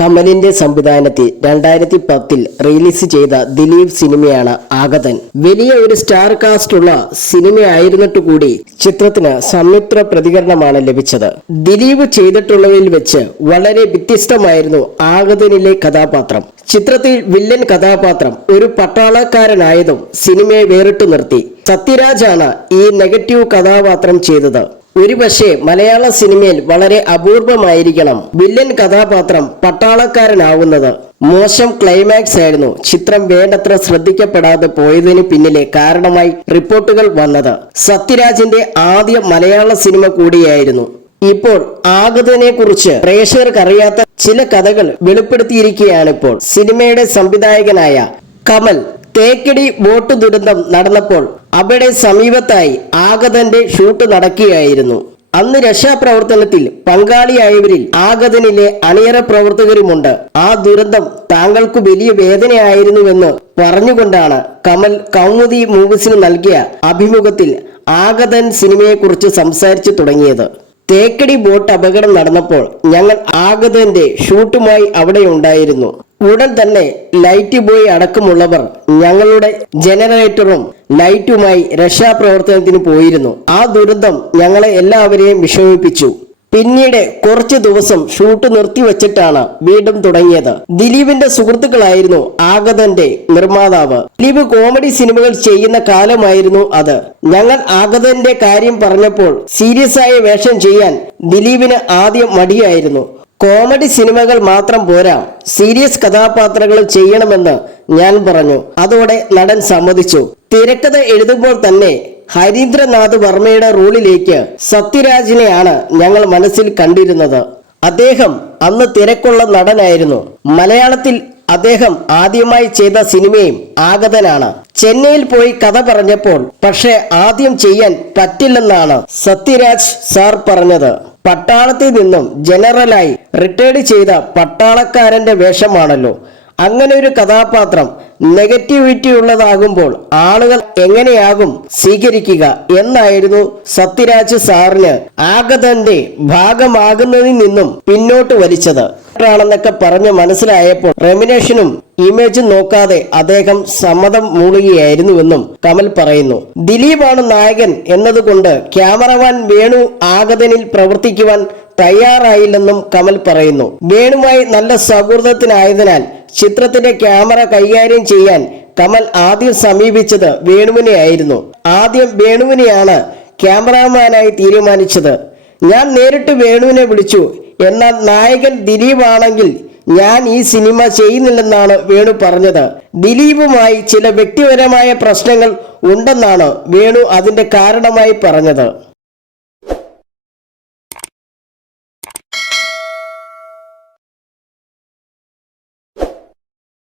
കമലിന്റെ സംവിധാനത്തിൽ 2010 റിലീസ് ചെയ്ത ദിലീപ് സിനിമയാണ് ആഗതൻ. വലിയ ഒരു സ്റ്റാർ കാസ്റ്റ് ഉള്ള സിനിമയായിരുന്നിട്ട് കൂടി ചിത്രത്തിന് സംയുക്ത പ്രതികരണമാണ് ലഭിച്ചത്. ദിലീപ് ചെയ്തിട്ടുള്ളവയിൽ വെച്ച് വളരെ വ്യത്യസ്തമായിരുന്നു ആഗതനിലെ കഥാപാത്രം. ചിത്രത്തിൽ വില്ലൻ കഥാപാത്രം ഒരു പട്ടാളക്കാരനായതും സിനിമയെ വേറിട്ടു നിർത്തി. സത്യരാജാണ് ഈ നെഗറ്റീവ് കഥാപാത്രം ചെയ്തത്. ഒരുപക്ഷെ മലയാള സിനിമയിൽ വളരെ അപൂർവമായിരിക്കണം വില്ലൻ കഥാപാത്രം പട്ടാളക്കാരനാവുന്നത്. മോശം ക്ലൈമാക്സ് ആയിരുന്നു ചിത്രം വേണ്ടത്ര ശ്രദ്ധിക്കപ്പെടാതെ പോയതിന് പിന്നിലെ കാരണമായി റിപ്പോർട്ടുകൾ വന്നത്. സത്യരാജിന്റെ ആദ്യ മലയാള സിനിമ കൂടിയായിരുന്നു. ഇപ്പോൾ ആഗതനെ കുറിച്ച് പ്രേക്ഷകർക്കറിയാത്ത ചില കഥകൾ വെളിപ്പെടുത്തിയിരിക്കുകയാണിപ്പോൾ. സിനിമയുടെ സംവിധായകനായ കമൽ തേക്കടി ബോട്ട് ദുരന്തം നടന്നപ്പോൾ അവിടെ സമീപത്തായി ആഗതന്റെ ഷൂട്ട് നടക്കുകയായിരുന്നു. അന്ന് രക്ഷാപ്രവർത്തനത്തിൽ പങ്കാളിയായവരിൽ ആഗതനിലെ അണിയറ പ്രവർത്തകരുമുണ്ട്. ആ ദുരന്തം താങ്കൾക്ക് വലിയ വേദനയായിരുന്നുവെന്ന് പറഞ്ഞുകൊണ്ടാണ് കമൽ കൗമുദി മൂവീസിന് നൽകിയ അഭിമുഖത്തിൽ ആഗതൻ സിനിമയെക്കുറിച്ച് സംസാരിച്ചു തുടങ്ങിയത്. തേക്കടി ബോട്ട് അപകടം നടന്നപ്പോൾ ഞങ്ങൾ ആഗതന്റെ ഷൂട്ടുമായി അവിടെ ഉണ്ടായിരുന്നു. ഉടൻ തന്നെ ലൈറ്റ് ബോയ് അടക്കമുള്ളവർ ഞങ്ങളുടെ ജനറേറ്ററും ലൈറ്റുമായി രക്ഷാപ്രവർത്തനത്തിന് പോയിരുന്നു. ആ ദുരന്തം ഞങ്ങളെ എല്ലാവരെയും വിഷമിപ്പിച്ചു. പിന്നീട് കുറച്ചു ദിവസം ഷൂട്ട് നിർത്തിവെച്ചിട്ടാണ് വീണ്ടും തുടങ്ങിയത്. ദിലീപിന്റെ സുഹൃത്തുക്കളായിരുന്നു ആഗതന്റെ നിർമ്മാതാവ്. ദിലീപ് കോമഡി സിനിമകൾ ചെയ്യുന്ന കാലമായിരുന്നു അത്. ഞങ്ങൾ ആഗതന്റെ കാര്യം പറഞ്ഞപ്പോൾ സീരിയസ് ആയ വേഷം ചെയ്യാൻ ദിലീപിന് ആദ്യം മടിയായിരുന്നു. കോമഡി സിനിമകൾ മാത്രം പോരാ, സീരിയസ് കഥാപാത്രങ്ങൾ ചെയ്യണമെന്ന് ഞാൻ പറഞ്ഞു. അതോടെ നടൻ സമ്മതിച്ചു. തിരക്കഥ എഴുതുമ്പോൾ തന്നെ ഹരീന്ദ്രനാഥ് വർമ്മയുടെ റോളിലേക്ക് സത്യരാജിനെയാണ് ഞങ്ങൾ മനസ്സിൽ കണ്ടിരുന്നത്. അദ്ദേഹം അന്ന് തിരക്കുള്ള നടനായിരുന്നു. മലയാളത്തിൽ അദ്ദേഹം ആദ്യമായി ചെയ്ത സിനിമയും ആഗതനാണ്. ചെന്നൈയിൽ പോയി കഥ പറഞ്ഞപ്പോൾ പക്ഷെ ആദ്യം ചെയ്യാൻ പറ്റില്ലെന്നാണ് സത്യരാജ് സാർ പറഞ്ഞത്. പട്ടാളത്തിൽ നിന്നും ജനറലായി റിട്ടയർഡ് ചെയ്ത പട്ടാളക്കാരന്റെ വേഷമാണല്ലോ. അങ്ങനെ ഒരു കഥാപാത്രം നെഗറ്റിവിറ്റി ഉള്ളതാകുമ്പോൾ ആളുകൾ എങ്ങനെയാകും സ്വീകരിക്കുക എന്നായിരുന്നു സത്യരാജ് സാറിന് ആഗതന്റെ ഭാഗമാകുന്നതിൽ നിന്നും പിന്നോട്ട് വലിച്ചത്. ാണെന്നൊക്കെ പറഞ്ഞ് മനസ്സിലായപ്പോൾ റെമിനേഷനും ഇമേജും നോക്കാതെ അദ്ദേഹം സമ്മതം മൂളുകയായിരുന്നുവെന്നും കമൽ പറയുന്നു. ദിലീപാണ് നായകൻ എന്നതുകൊണ്ട് ക്യാമറമാൻ വേണു ആഗതനിൽ പ്രവർത്തിക്കുവാൻ തയ്യാറായില്ലെന്നും കമൽ പറയുന്നു. വേണുമായി നല്ല സൗഹൃദത്തിനായതിനാൽ ചിത്രത്തിന്റെ ക്യാമറ കൈകാര്യം ചെയ്യാൻ കമൽ ആദ്യം സമീപിച്ചത് വേണുവിനെ ആയിരുന്നു. ആദ്യം വേണുവിനെയാണ് ക്യാമറമാനായി തീരുമാനിച്ചത്. ഞാൻ നേരിട്ട് വേണുവിനെ വിളിച്ചു. എന്നാൽ നായകൻ ദിലീപ് ആണെങ്കിൽ ഞാൻ ഈ സിനിമ ചെയ്യുന്നില്ലെന്നാണ് വേണു പറഞ്ഞത്. ദിലീപുമായി ചില വ്യക്തിപരമായ പ്രശ്നങ്ങൾ ഉണ്ടെന്നാണ് വേണു അതിന്റെ കാരണമായി പറഞ്ഞത്.